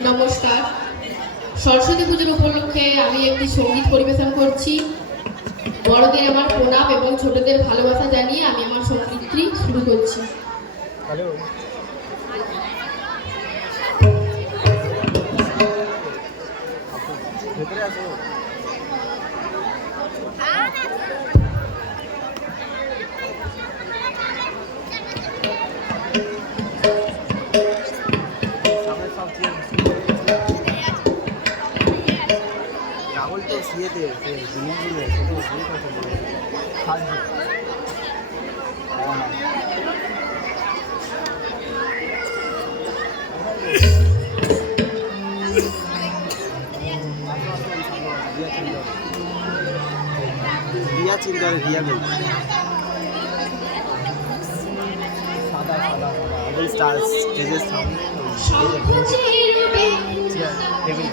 নমস্কার। সরস্বতী পুজোর উপলক্ষে আমি একটি সংগীত পরিবেশন করছি। বড়দের আমার প্রণাম এবং ছোটদের ভালোবাসা জানিয়ে আমি আমার সঙ্গীতটি শুরু করছি। ভেতরে আসো। রাহুল তো শুয়েতে সে জিনিসগুলো শুধু শুয়ে কথা বলে সাহায্য হ্যাঁ রিয়া চিন্তা রিয়া নেই। সাদা সাদা সাদা স্টার স্টেজের সামনে। টেবিল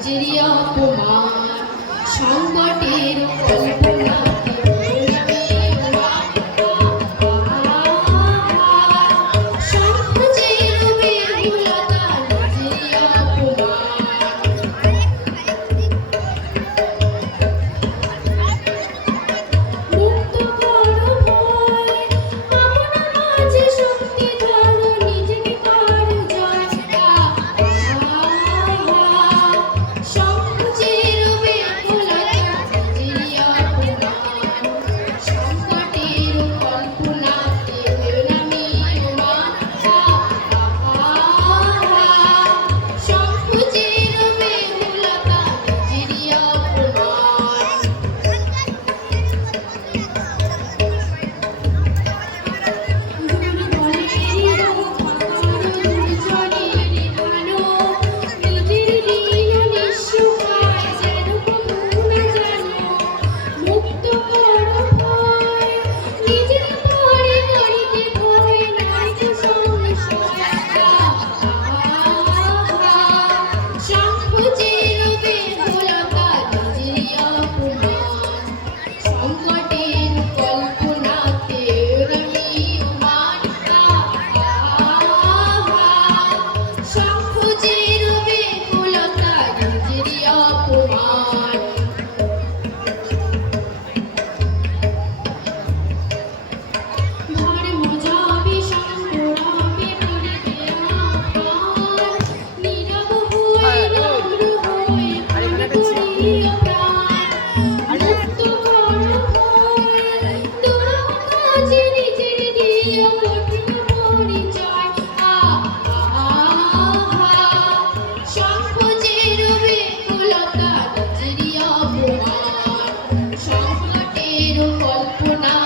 সংকটের অপমান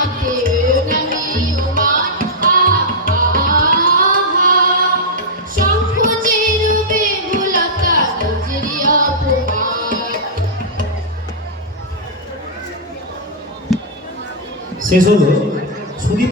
শেষ হলো সুদীপ